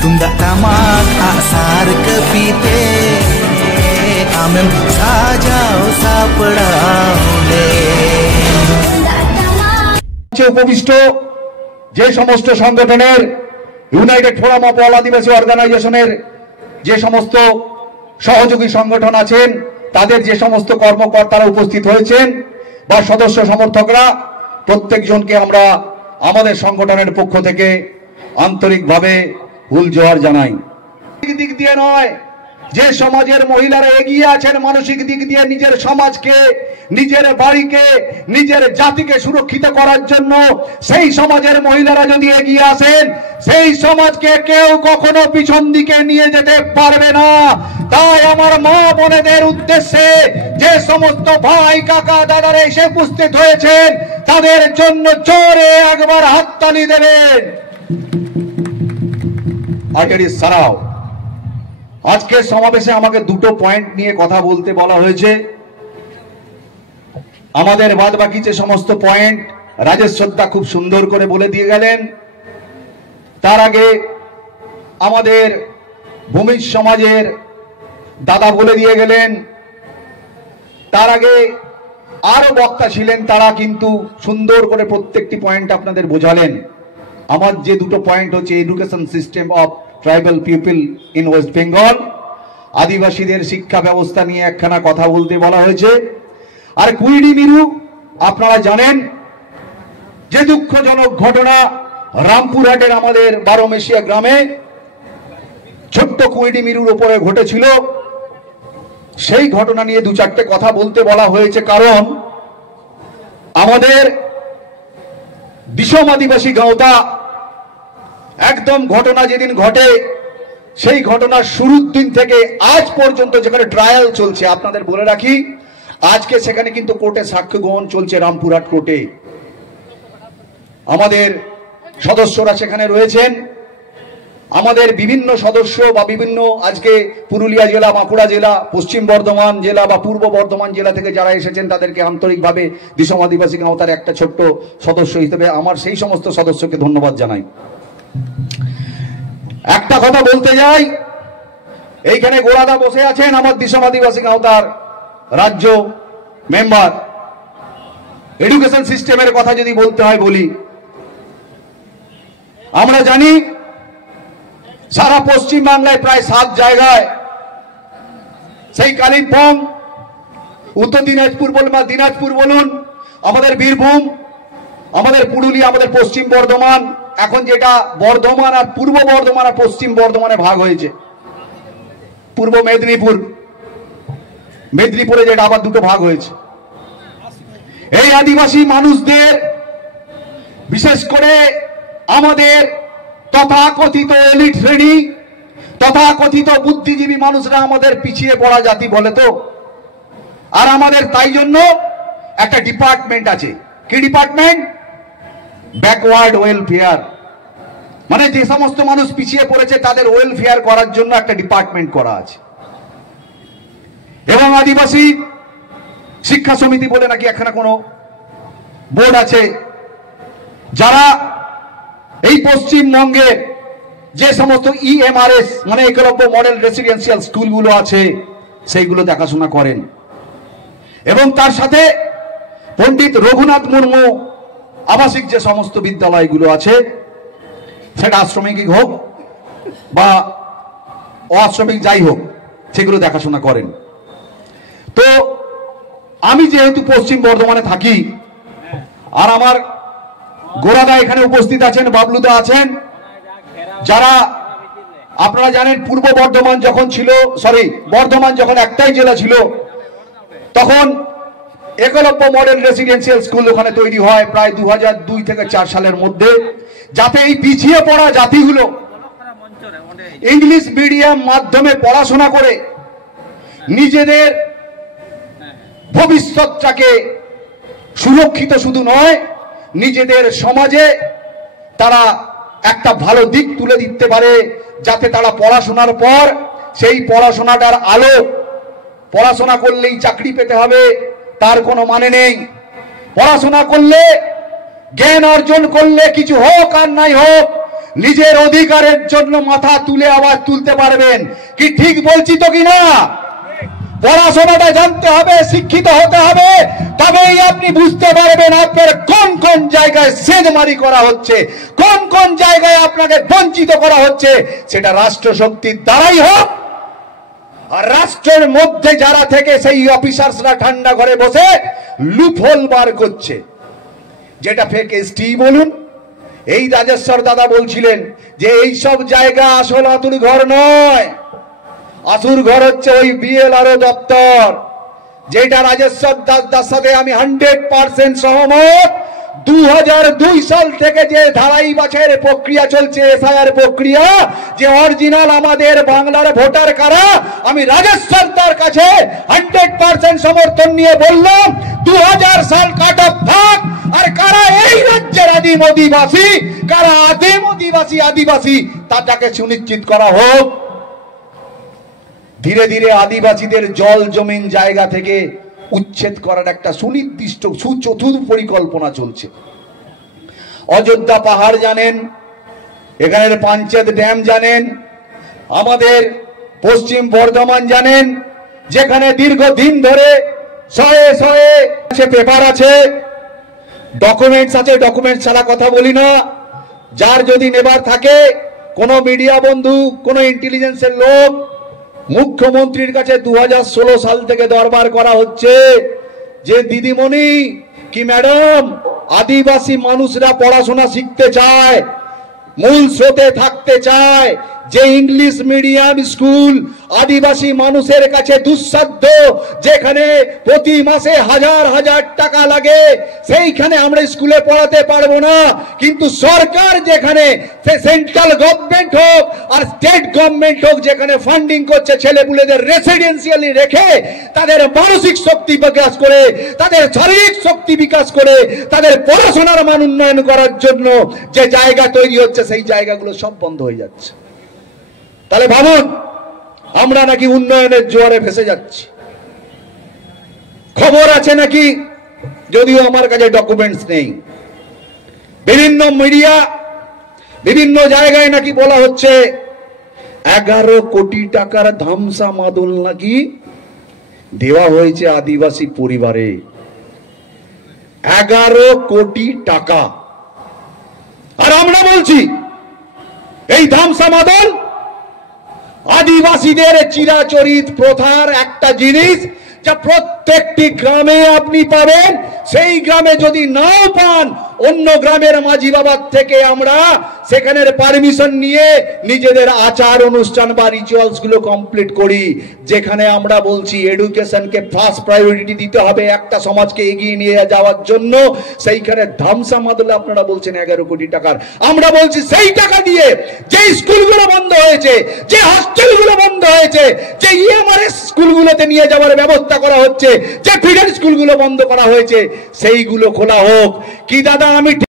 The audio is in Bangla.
Tunggak tamak aksar kepite Amem sajau sapdaule উপবিষ্ট যে সমস্ত সংগঠনের ইউনাইটেড ফোরাম অফ অল আদিবাসী অর্গানাইজেশনের যে সমস্ত সহযোগী সংগঠন আছেন তাদের যে সমস্ত কর্মকর্তারা উপস্থিত হয়েছেন বা সদস্য সমর্থকরা প্রত্যেকজনকে আমরা আমাদের সংগঠনের পক্ষ থেকে আন্তরিকভাবে হুল জোহার জানাই। দিক দিয়ে নয়, যে সমাজের মহিলারা এগিয়ে আছেন মানসিক দিক দিয়ে নিজের সমাজকে, নিজের বাড়িকে, নিজের জাতিকে সুরক্ষিত করার জন্য, সেই সমাজের মহিলারা যদি এগিয়ে আসেন সেই সমাজকে কেউ কখনো পিছন দিকে নিয়ে যেতে পারবে না। তাই আমার মা বোনেদের উদ্দেশ্যে যে সমস্ত ভাই কাকা দাদারা এসে উপস্থিত হয়েছেন তাদের জন্য জোরে একবার হাততালি দেবেন। সারাও আজকের সমাবেশে আমাকে দুটো পয়েন্ট নিয়ে কথা বলতে বলা হয়েছে। আমাদের বাদ বাকি যে সমস্ত পয়েন্ট রাজেশ শ্রদ্ধা খুব সুন্দর করে বলে দিয়ে গেলেন। তার আগে আমাদের ভূমিজ সমাজের দাদা বলে দিয়ে গেলেন। তার আগে আরো বক্তা ছিলেন, তারা কিন্তু সুন্দর করে প্রত্যেকটি পয়েন্ট আপনাদের বোঝালেন। আমার যে দুটো পয়েন্ট হচ্ছে education system of tribal people in West Bengal, আদিবাসীদের শিক্ষা ব্যবস্থা নিয়ে একখানা কথা বলতে বলা হয়েছে। আর কুইডি মিরু আপনারা জানেন যে দুঃখজনক ঘটনা রামপুরহাটের আমাদের বারোমেশিয়া গ্রামে ছোট্ট কুইডি মিরুর উপরে ঘটেছিল, সেই ঘটনা নিয়ে দু চারটে কথা বলতে বলা হয়েছে। কারণ আমাদের দিশম আদিবাসী গাঁওতা একদম ঘটনা যেদিন ঘটে সেই ঘটনার শুরুর দিন থেকে আজ পর্যন্ত যেখানে ট্রায়াল চলছে, আপনাদের বলে রাখি আজকে সেখানে কিন্তু কোর্টে সাক্ষ্য গ্রহণ চলছে রামপুরহাট কোর্টে। আমাদের সদস্যরা সেখানে রয়েছেন, আমাদের বিভিন্ন সদস্য বা বিভিন্ন আজকে পুরুলিয়া জেলা, বাঁকুড়া জেলা, পশ্চিম বর্ধমান জেলা বা পূর্ব বর্ধমান জেলা থেকে যারা এসেছেন তাদেরকে আন্তরিকভাবে দিশম আদিবাসী গাঁওতার একটা ছোট্ট সদস্য হিসেবে আমার সেই সমস্ত সদস্যকে ধন্যবাদ জানাই। একটা কথা বলতে যাই, এইখানে গোড়াদা বসে আছেন আমার দিশম আদিবাসী গাঁওতার রাজ্য মেম্বার। এডুকেশন সিস্টেমের কথা যদি বলতে হয় বলি, আমরা জানি সারা পশ্চিম বাংলায় প্রায় 7 জায়গায়, সেই কালিম্পং, উত্তর দিনাজপুর বলুন বা দিনাজপুর বলুন, আমাদের বীরভূম, আমাদের পুরুলিয়া, আমাদের পশ্চিম বর্ধমান, এখন যেটা বর্ধমান আর পূর্ব বর্ধমান আর পশ্চিম বর্ধমানে ভাগ হয়েছে, পূর্ব মেদিনীপুর, মেদিনীপুরে যেটা আবার দুটো ভাগ হয়েছে। এই আদিবাসী মানুষদের বিশেষ করে আমাদের তথাকথিত এলিট শ্রেণী, তথাকথিত বুদ্ধিজীবী মানুষরা আমাদের পিছিয়ে পড়া জাতি বলে তো। আর আমাদের তাই জন্য একটা ডিপার্টমেন্ট আছে। কি ডিপার্টমেন্ট? Backward welfare. মানে যে সমস্ত মানুষ পিছিয়ে পড়েছে তাদের ওয়েলফেয়ার করার জন্য একটা ডিপার্টমেন্ট করা আছে। এবং আদিবাসী শিক্ষা সমিতি বলে নাকি একখানা কোনো বোর্ড আছে, যারা এই পশ্চিমবঙ্গের যে সমস্ত ইএমআরএস মানে একলব্য মডেল রেসিডেন্সিয়াল স্কুলগুলো আছে সেইগুলো দেখাশোনা করেন। এবং তার সাথে পণ্ডিত রঘুনাথ মুর্মু আবাসিক যে সমস্ত বিদ্যালয়গুলো আছে, সেটা আশ্রমিক হোক বা অশ্রমিক যাই হোক, সেগুলো দেখাশোনা করেন। তো আমি যেহেতু পশ্চিম বর্ধমানে থাকি, আর আমার গোড়াদা এখানে উপস্থিত আছেন, বাবলুদা আছেন, যারা আপনারা জানেন পূর্ব বর্ধমান যখন ছিল, বর্ধমান যখন একটাই জেলা ছিল, তখন একলব্য মডেল রেসিডেন্সিয়াল স্কুল ওখানে তৈরি হয় প্রায় 2002 থেকে 4 সালের মধ্যে, যাতে এই পিছিয়ে পড়া জাতিগুলো ইংলিশ মিডিয়াম মাধ্যমে পড়াশোনা করে নিজেদের ভবিষ্যৎটাকে সুরক্ষিত শুধু নয়, নিজেদের সমাজে তারা একটা ভালো দিক তুলে দিতে পারে, যাতে তারা পড়াশোনার পর সেই পড়াশোনাটার আলো, পড়াশোনা করলেই চাকরি পেতে হবে তার কোনো মানে নেই। পড়াশোনা করলে, জ্ঞান অর্জন করলে কিছু হোক আর নাই হোক, নিজের অধিকারের জন্য মাথা তুলে আওয়াজ তুলতে পারবেন। কি ঠিক বলছি তো কিনা? পড়াশোনাটা জানতে হবে, শিক্ষিত হতে হবে, তবেই আপনি বুঝতে পারবেন আপনার কোন কোন জায়গায় সেজমারি করা হচ্ছে, কোন কোন জায়গায় আপনাকে বঞ্চিত করা হচ্ছে। সেটা রাষ্ট্রশক্তির দ্বারাই হোক, আর রাষ্ট্রের মধ্যে যারা থেকে সেই অফিসার্সরা ঠান্ডা ঘরে বসে লুপহোল বার করছে, যেটা ফেক এসটি বলুন। এই রাজেশ্বর দাদা বলছিলেন যে এই সব জায়গা আসল আতুর ঘর নয়, আসুর ঘর হচ্ছে ওই বিএলআরও দপ্তর, যেটা রাজেশ্বর দাদার সাথে আমি 100% সহমত। 2002 সাল থেকে যে ধারাই বাছাইয়ের প্রক্রিয়া চলছে, এসআইআর প্রক্রিয়া, যে অরিজিনাল আমাদের বাংলার ভোটার কারা, আমি রাজেশ্বর দার কাছে 100% সমর্থন নিয়ে বললাম 2000 সাল কাট অফ থাক। আর কারা এই রাজ্যের আদিম অধিবাসী, কারা আদিম আদিবাসী তাটাকে সুনিশ্চিত করা হোক। ধীরে ধীরে আদিবাসীদের জল জমিন জায়গা থেকে উচ্ছেদ করার একটা সুনির্দিষ্ট সুচতুর পরিকল্পনা চলছে। অযোধ্যা পাহাড় জানেন, এখানের পাঞ্চেত ড্যাম জানেন, আমাদের পশ্চিম বর্ধমান জানেন, যেখানে দীর্ঘদিন ধরে শয়ে শয়ে পেপার আছে, ডকুমেন্টস আছে, ডকুমেন্টস ছাড়া কথা বলি না। যার যদি নেবার থাকে, কোন মিডিয়া বন্ধু, কোন ইন্টেলিজেন্সের লোক, মুখ্যমন্ত্রীর কাছে 2016 সাল থেকে দরবার করা হচ্ছে যে দিদিমণি কি ম্যাডাম, আদিবাসী মানুষরা পড়াশোনা শিখতে চায়, মূল স্রোতে থাকতে চায়, যে ইংলিশ মিডিয়াম স্কুল আদিবাসী মানুষের কাছে দুঃসাধ্য, যেখানে প্রতি মাসে হাজার হাজার টাকা লাগে, সেইখানে আমরা স্কুলে পড়াতে পারবো না। কিন্তু সরকার যেখানে সেন্ট্রাল গভর্নমেন্ট হোক আর স্টেট গভর্নমেন্ট হোক, যেখানে ফান্ডিং করছে ছেলেপুলেদের রেসিডেন্সিয়ালি রেখে তাদের মানসিক শক্তি বিকাশ করে, তাদের শারীরিক শক্তি বিকাশ করে, তাদের পড়াশোনার মান উন্নয়ন করার জন্য যে জায়গা তৈরি হচ্ছে, সেই জায়গাগুলো সব বন্ধ হয়ে যাচ্ছে। তাহলে ভাবুন, আমরা নাকি উন্নয়নের জোয়ারে ভেসে যাচ্ছি। খবর আছে নাকি, যদিও আমার কাছে ডকুমেন্টস নেই। বিভিন্ন মিডিয়া, বিভিন্ন জায়গায় নাকি বলা হচ্ছে 11 কোটি টাকার ধামসা মাদল নাকি দেওয়া হয়েছে আদিবাসী পরিবারে। 11 কোটি টাকা। আর আমরা বলছি এই ধামসা মাদল আদিবাসীদের চিরাচরিত প্রথার একটা জিনিস, যা প্রত্যেকটি গ্রামে আপনি পাবেন। সেই গ্রামে যদি নাও পান, অন্য গ্রামের মাঝি বাবার থেকে আমরা সেখানের পারমিশন নিয়ে নিজেদের আচার অনুষ্ঠান বা রিচুয়ালস গুলো কমপ্লিট করি। যেখানে আমরা বলছি এডুকেশনকে ফার্স্ট প্রায়োরিটি দিতে হবে একটা সমাজকে এগিয়ে নিয়ে যাওয়ার জন্য, সেইখানে ধামসা মাদলে আপনারা বলছেন 11 কোটি টাকার। আমরা বলছি সেই টাকা দিয়ে যে স্কুলগুলো বন্ধ হয়েছে, যে হস্টেলগুলো বন্ধ হয়েছে, যে ইএমআরএস স্কুলগুলোতে নিয়ে যাওয়ার ব্যবস্থা করা হচ্ছে, যে ফিডার স্কুলগুলো বন্ধ করা হয়েছে, সেইগুলো খোলা হোক। কি দাদা আমি